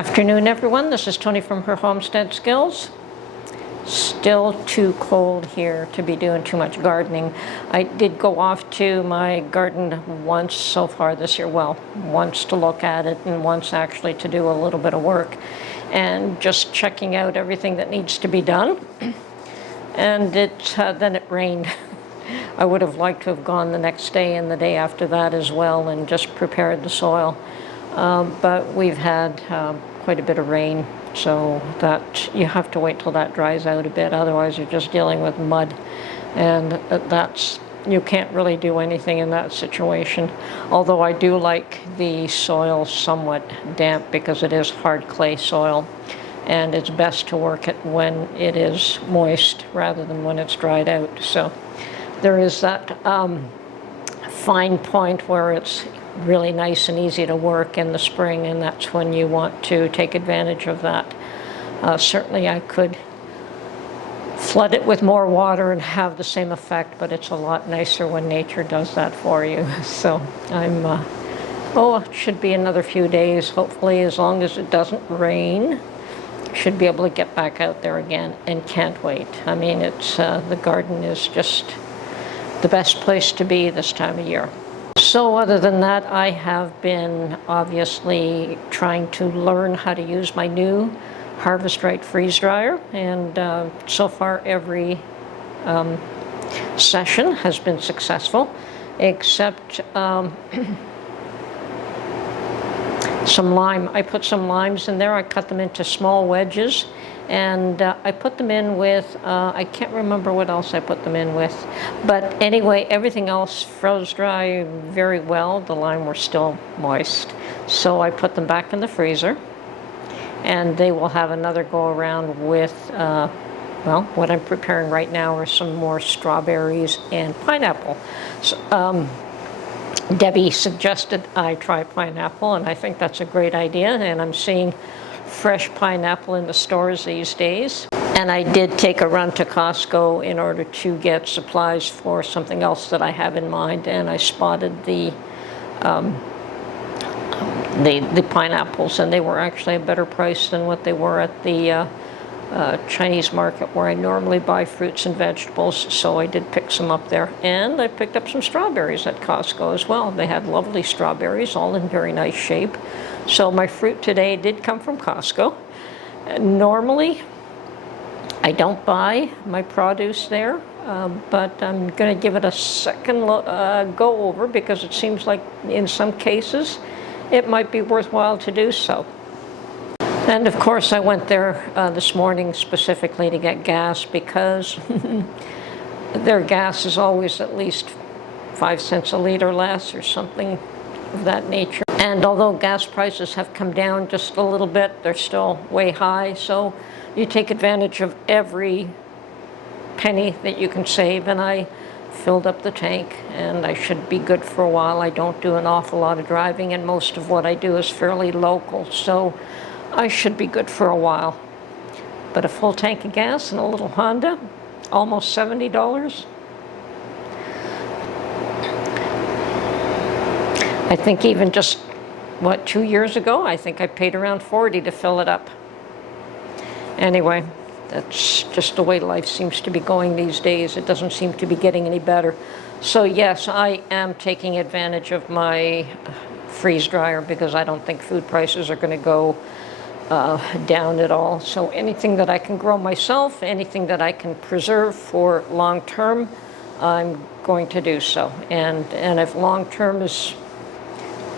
Afternoon, everyone. This is Tony from her Homestead Skills. Still too cold here to be doing too much gardening. I did go off to my garden once so far this year. Well, once to look at it and once actually to do a little bit of work and just checking out everything that needs to be done. And then it rained. I would have liked to have gone the next day and the day after that as well and just prepared the soil. But we've had quite a bit of rain, so that you have to wait till that dries out a bit. Otherwise, you're just dealing with mud, and you can't really do anything in that situation. Although I do like the soil somewhat damp because it is hard clay soil, and it's best to work it when it is moist rather than when it's dried out. So there is that fine point where it's really nice and easy to work in the spring, and that's when you want to take advantage of that. Certainly I could flood it with more water and have the same effect, but it's a lot nicer when nature does that for you. So it should be another few days, hopefully, as long as it doesn't rain. Should be able to get back out there again, and can't wait. I mean, it's the garden is just the best place to be this time of year. So other than that, I have been obviously trying to learn how to use my new Harvest Right freeze dryer, and so far every session has been successful, except some lime. I put some limes in there. I cut them into small wedges, and I put them in with, I can't remember what else I put them in with. But anyway, everything else froze dry very well. The lime were still moist. So I put them back in the freezer, and they will have another go around with, what I'm preparing right now are some more strawberries and pineapple. So, Debbie suggested I try pineapple, and I think that's a great idea, and I'm seeing fresh pineapple in the stores these days. And I did take a run to Costco in order to get supplies for something else that I have in mind, and I spotted the pineapples, and they were actually a better price than what they were at the Chinese market where I normally buy fruits and vegetables, so I did pick some up there. And I picked up some strawberries at Costco as well. They had lovely strawberries, all in very nice shape. So my fruit today did come from Costco. Normally, I don't buy my produce there, but I'm going to give it a second go over because it seems like in some cases it might be worthwhile to do so. And of course, I went there this morning specifically to get gas because their gas is always at least 5 cents a liter less or something of that nature. And although gas prices have come down just a little bit, they're still way high. So you take advantage of every penny that you can save. And I filled up the tank, and I should be good for a while. I don't do an awful lot of driving, and most of what I do is fairly local. So I should be good for a while. But a full tank of gas and a little Honda, almost $70. I think even just, 2 years ago, I think I paid around $40 to fill it up. Anyway, that's just the way life seems to be going these days. It doesn't seem to be getting any better. So yes, I am taking advantage of my freeze dryer because I don't think food prices are going to go down at all. So anything that I can grow myself, anything that I can preserve for long term, I'm going to do so. And if long term is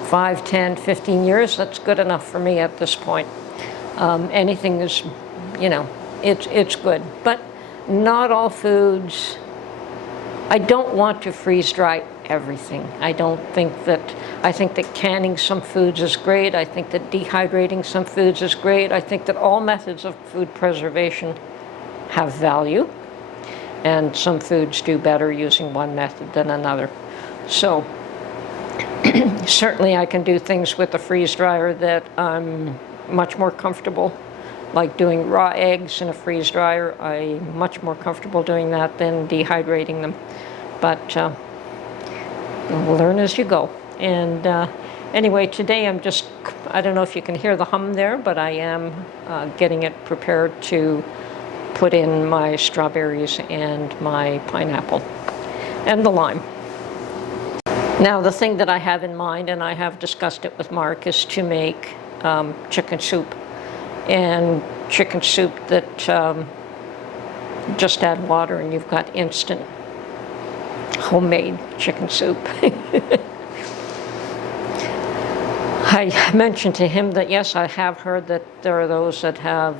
5, 10, 15 years, that's good enough for me at this point. Anything is, it's good. But not all foods. I don't want to freeze dry everything. I think that canning some foods is great. I think that dehydrating some foods is great. I think that all methods of food preservation have value, and some foods do better using one method than another. So certainly I can do things with the freeze dryer that I'm much more comfortable, like doing raw eggs in a freeze dryer. I'm much more comfortable doing that than dehydrating them. But learn as you go. And Anyway, today I don't know if you can hear the hum there, but I am getting it prepared to put in my strawberries and my pineapple and the lime. Now, the thing that I have in mind, and I have discussed it with Mark, is to make chicken soup. And chicken soup that just add water and you've got instant homemade chicken soup. I mentioned to him that, yes, I have heard that there are those that have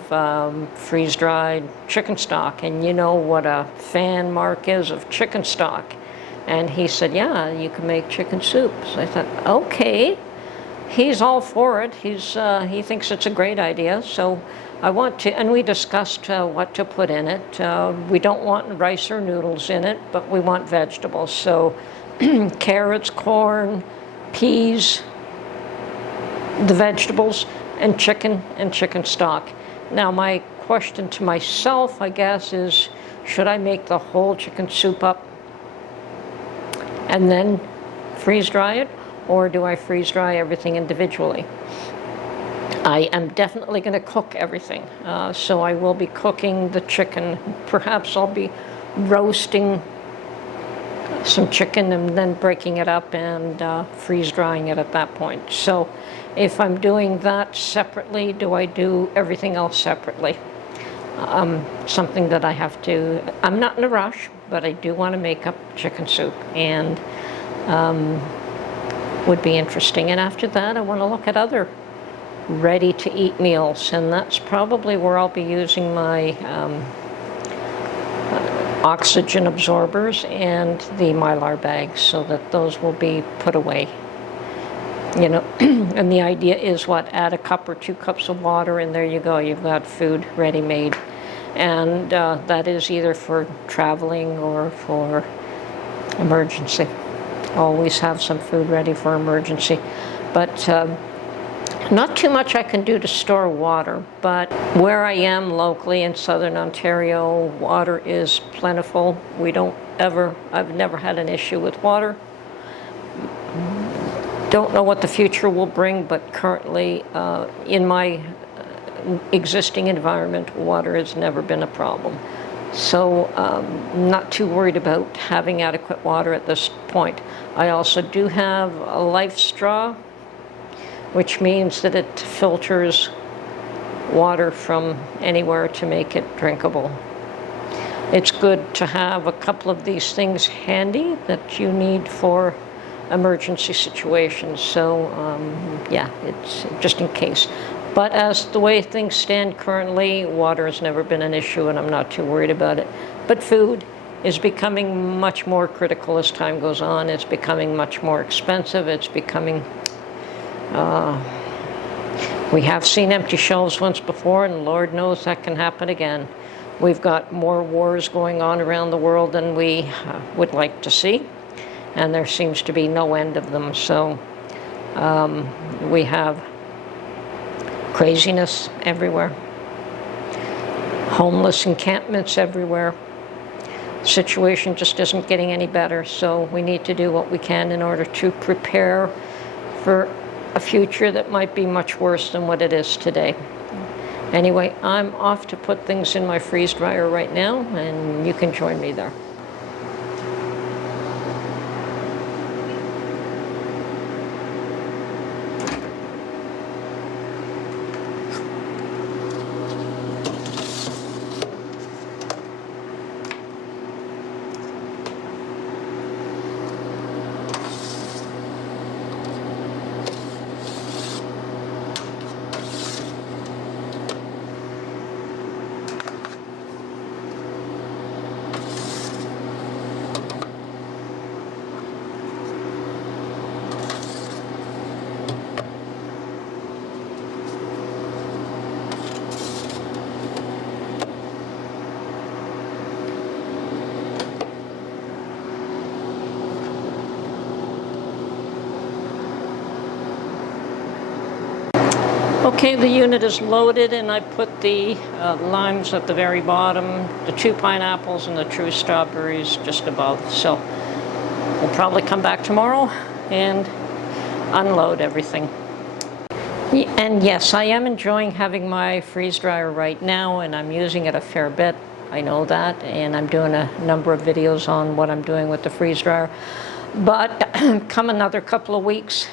freeze-dried chicken stock, and you know what a fan Mark is of chicken stock. And he said, yeah, you can make chicken soup. So I thought, okay, he's all for it. He thinks it's a great idea. So I want to, and we discussed what to put in it. We don't want rice or noodles in it, but we want vegetables. So carrots, corn, peas, the vegetables, and chicken stock. Now, my question to myself, I guess, is should I make the whole chicken soup up and then freeze dry it, or do I freeze dry everything individually? I am definitely going to cook everything, so I will be cooking the chicken. Perhaps I'll be roasting some chicken and then breaking it up and freeze drying it at that point. So if I'm doing that separately, do I do everything else separately? Something that I have to, I'm not in a rush, but I do want to make up chicken soup, and would be interesting. And after that, I want to look at other ready-to-eat meals, and that's probably where I'll be using my oxygen absorbers and the Mylar bags, so that those will be put away. You know, and the idea is what? Add a cup or 2 cups of water, and there you go. You've got food ready-made. And that is either for traveling or for emergency. Always have some food ready for emergency. But not too much I can do to store water, but where I am locally in southern Ontario, water is plentiful. I've never had an issue with water. Don't know what the future will bring, but currently in my existing environment, water has never been a problem. So not too worried about having adequate water at this point. I also do have a life straw, which means that it filters water from anywhere to make it drinkable. It's good to have a couple of these things handy that you need for emergency situations. So yeah, it's just in case. But as the way things stand currently, water has never been an issue, and I'm not too worried about it. But food is becoming much more critical as time goes on. It's becoming much more expensive. It's becoming, we have seen empty shelves once before, and Lord knows that can happen again. We've got more wars going on around the world than we would like to see, and there seems to be no end of them. So we have craziness everywhere, homeless encampments everywhere. The situation just isn't getting any better, so we need to do what we can in order to prepare for a future that might be much worse than what it is today. Anyway, I'm off to put things in my freeze dryer right now, and you can join me there. Okay, the unit is loaded, and I put the limes at the very bottom, the 2 pineapples and the 2 strawberries just above. So we'll probably come back tomorrow and unload everything. And yes, I am enjoying having my freeze dryer right now, and I'm using it a fair bit. I know that, and I'm doing a number of videos on what I'm doing with the freeze dryer. But come another couple of weeks,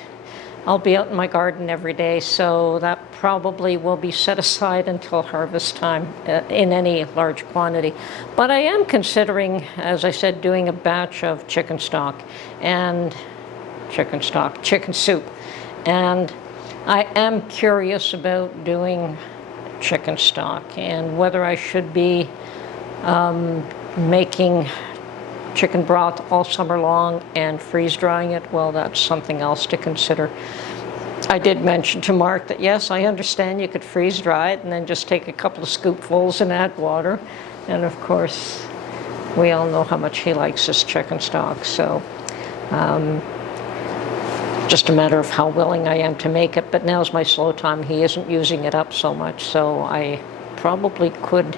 I'll be out in my garden every day, so that probably will be set aside until harvest time in any large quantity. But I am considering, as I said, doing a batch of chicken stock and chicken soup. And I am curious about doing chicken stock and whether I should be making chicken broth all summer long and freeze drying it. Well, that's something else to consider. I did mention to Mark that yes, I understand you could freeze dry it and then just take a couple of scoopfuls and add water. And of course, we all know how much he likes his chicken stock. So just a matter of how willing I am to make it. But now's my slow time. He isn't using it up so much, so I probably could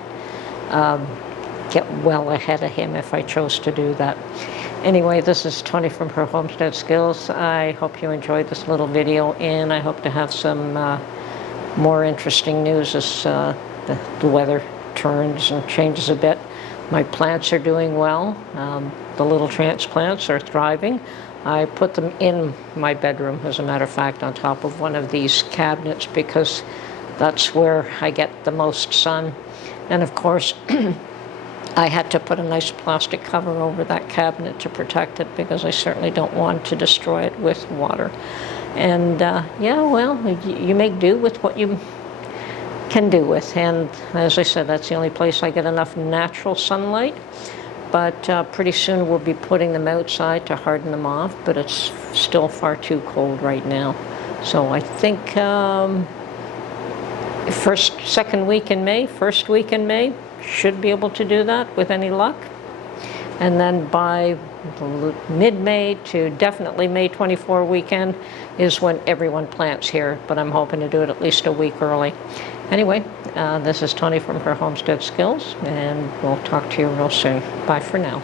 get well ahead of him if I chose to do that. Anyway, this is Tony from Her Homestead Skills. I hope you enjoyed this little video, and I hope to have some more interesting news as the weather turns and changes a bit. My plants are doing well. The little transplants are thriving. I put them in my bedroom, as a matter of fact, on top of one of these cabinets because that's where I get the most sun. And of course, I had to put a nice plastic cover over that cabinet to protect it because I certainly don't want to destroy it with water. And yeah, well, you make do with what you can do with. And as I said, that's the only place I get enough natural sunlight. But pretty soon we'll be putting them outside to harden them off, but it's still far too cold right now. So I think first week in May, should be able to do that with any luck. And then by mid-May to definitely May 24 weekend is when everyone plants here, but I'm hoping to do it at least a week early. Anyway, this is Tony from Her Homestead Skills, and we'll talk to you real soon. Bye for now.